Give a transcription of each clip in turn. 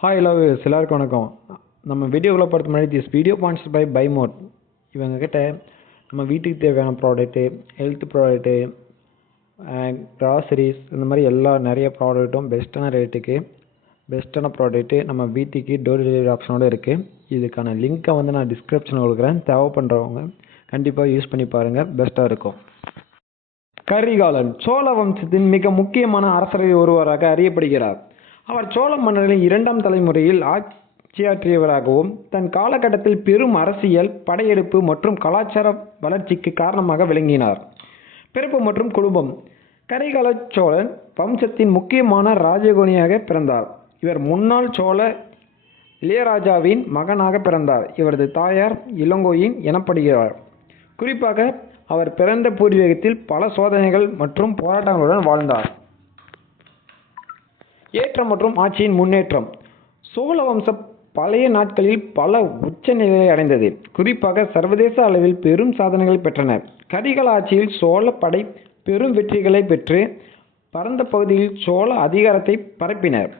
Hi love எல்லாருக்கும் வணக்கம். நம்ம வீடியோக்குள்ளே பார்த்து முன்னாடி this video points bye bye mode இவங்கக்கிட்ட நம்ம வீட்டுக்கு தேவையான ப்ராடக்ட்டு ஹெல்த் ப்ராடக்ட்டு க்ராசரிஸ் இந்த மாதிரி எல்லா நிறைய ப்ராடக்ட்டும் பெஸ்ட்டான ரேட்டுக்கு பெஸ்ட்டான ப்ராடக்ட்டு நம்ம வீட்டுக்கு டோர் டெலிவரி ஆப்ஷனோடு இருக்குது இதுக்கான லிங்க்கை வந்து நான் டிஸ்கிரிப்ஷனில் கொடுக்குறேன். தேவைப்படுறவங்க கண்டிப்பாக யூஸ் பண்ணி பாருங்கள் பெஸ்ட்டாக இருக்கும். கரிகாலன் சோழ வம்சத்தின் மிக முக்கியமான அரசரை ஒருவராக அறியப்படுகிறார். அவர் சோழ மன்னர்களின் இரண்டாம் தலைமுறையில் ஆட்சியாற்றியவராகவும் தன் காலகட்டத்தில் பெரும் அரசியல் படையெடுப்பு மற்றும் கலாச்சார வளர்ச்சிக்கு காரணமாக விளங்கினார். பிறப்பு மற்றும் குடும்பம். கரிகால சோழன் வம்சத்தின் முக்கியமான ராஜகோணியாக பிறந்தார். இவர் முன்னாள் சோழ இளையராஜாவின் மகனாக பிறந்தார். இவரது தாயார் இளங்கோயின் எனப்படுகிறார். குறிப்பாக அவர் பிறந்த பூர்வீகத்தில் பல சோதனைகள் மற்றும் போராட்டங்களுடன் வாழ்ந்தார். ஏற்றம் மற்றும் ஆட்சியின் முன்னேற்றம். சோழ வம்சம் பழைய நாட்களில் பல உச்ச நிலையை அடைந்தது. குறிப்பாக சர்வதேச அளவில் பெரும் சாதனைகள் பெற்றன. கரிகால ஆட்சியில் சோழ படை பெரும் வெற்றிகளை பெற்று பரந்த பகுதியில் சோழ அதிகாரத்தை பரப்பினர்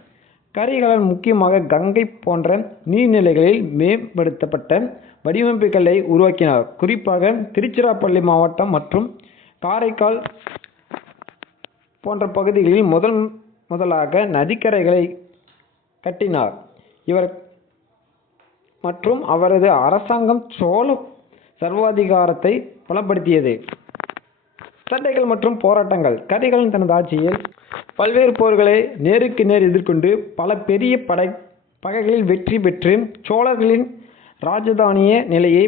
கரிகாலன் முக்கியமாக கங்கை போன்ற நீர்நிலைகளில் மேம்படுத்தப்பட்ட வடிவமைப்புகளை உருவாக்கினார். குறிப்பாக திருச்சிராப்பள்ளி மாவட்டம் மற்றும் காரைக்கால் போன்ற பகுதிகளில் முதல் முதலாக நதிக்கரைகளை கட்டினார். இவர் மற்றும் அவரது அரசாங்கம் சோழ சர்வாதிகாரத்தை பலப்படுத்தியது. சண்டைகள் மற்றும் போராட்டங்கள். கரிகாலன் தனது ஆட்சியில் பல்வேறு போர்களை நேருக்கு நேர் எதிர்கொண்டு பல பெரிய படை பகைகளில் வெற்றி பெற்று சோழர்களின் ராஜதானிய நிலையை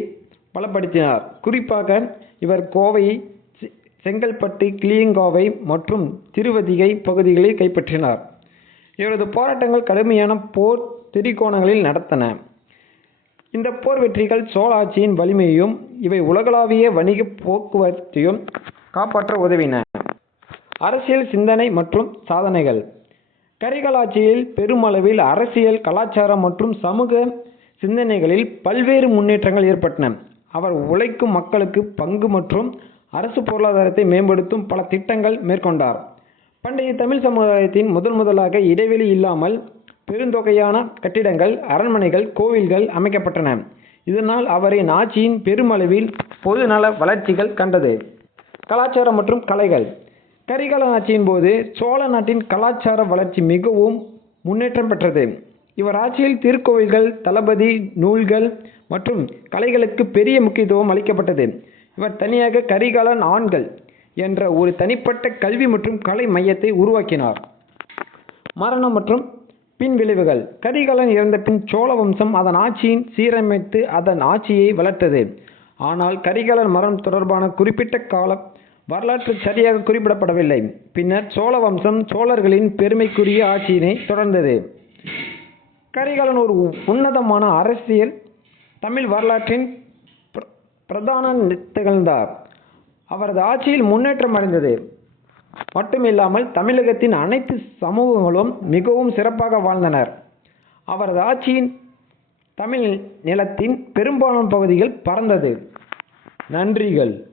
பலப்படுத்தினார். குறிப்பாக இவர் கோவையை செங்கல்பட்டு கிளியங்காவை மற்றும் திருவதிகை பகுதிகளை கைப்பற்றினார். இவரது போராட்டங்கள் கடுமையான போர் திரிகோணங்களில் நடத்தன. இந்த போர் வெற்றிகள் சோழ ஆட்சியின் வலிமையையும் இவை உலகளாவிய வணிக போக்குவரத்தையும் காப்பாற்ற உதவின. அரசியல் சிந்தனை மற்றும் சாதனைகள். கரிகளாட்சியில் பெருமளவில் அரசியல் கலாச்சாரம் மற்றும் சமூக சிந்தனைகளில் பல்வேறு முன்னேற்றங்கள் ஏற்பட்டன. அவர் உழைக்கும் மக்களுக்கு பங்கு மற்றும் அரசு பொருளாதாரத்தை மேம்படுத்தும் பல திட்டங்கள் மேற்கொண்டார். பண்டைய தமிழ் சமுதாயத்தின் முதன் முதலாக இடைவெளி இல்லாமல் பெருந்தொகையான கட்டிடங்கள் அரண்மனைகள் கோவில்கள் அமைக்கப்பட்டன. இதனால் அவரின் ஆட்சியின் பெருமளவில் பொதுநல வளர்ச்சிகள் கண்டது. கலாச்சாரம் மற்றும் கலைகள். கரிகால ஆட்சியின் போது சோழ நாட்டின் கலாச்சார வளர்ச்சி மிகவும் முன்னேற்றம் பெற்றது. இவர் ஆட்சியில் திருக்கோவில்கள் தளபதி நூல்கள் மற்றும் கலைகளுக்கு பெரிய முக்கியத்துவம் அளிக்கப்பட்டது. இவர் தனியாக கரிகாலன் ஆண்கள் என்ற ஒரு தனிப்பட்ட கல்வி மற்றும் கலை மையத்தை உருவாக்கினார். மரணம் மற்றும் பின் விளைவுகள். கரிகாலன் இறந்த பின் சோழ வம்சம் அதன் ஆட்சியின் சீரமைத்து அதன் ஆட்சியை வளர்த்தது. ஆனால் கரிகாலன் மரணம் தொடர்பான குறிப்பிட்ட கால வரலாற்று சரியாக குறிப்பிடப்படவில்லை. பின்னர் சோழ வம்சம் சோழர்களின் பெருமைக்குரிய ஆட்சியினை தொடர்ந்தது. கரிகாலன் ஒரு உன்னதமான அரசியல் தமிழ் வரலாற்றின் பிர- பிரதான திகழ்ந்தார் அவரது ஆட்சியில் முன்னேற்றம் அடைந்தது. மட்டுமில்லாமல் தமிழகத்தின் அனைத்து சமூகங்களும் மிகவும் சிறப்பாக வாழ்ந்தனர். அவரது ஆட்சியின் தமிழ் நிலத்தின் பெரும்பாலான பகுதிகள் பறந்தது. நன்றிகள்.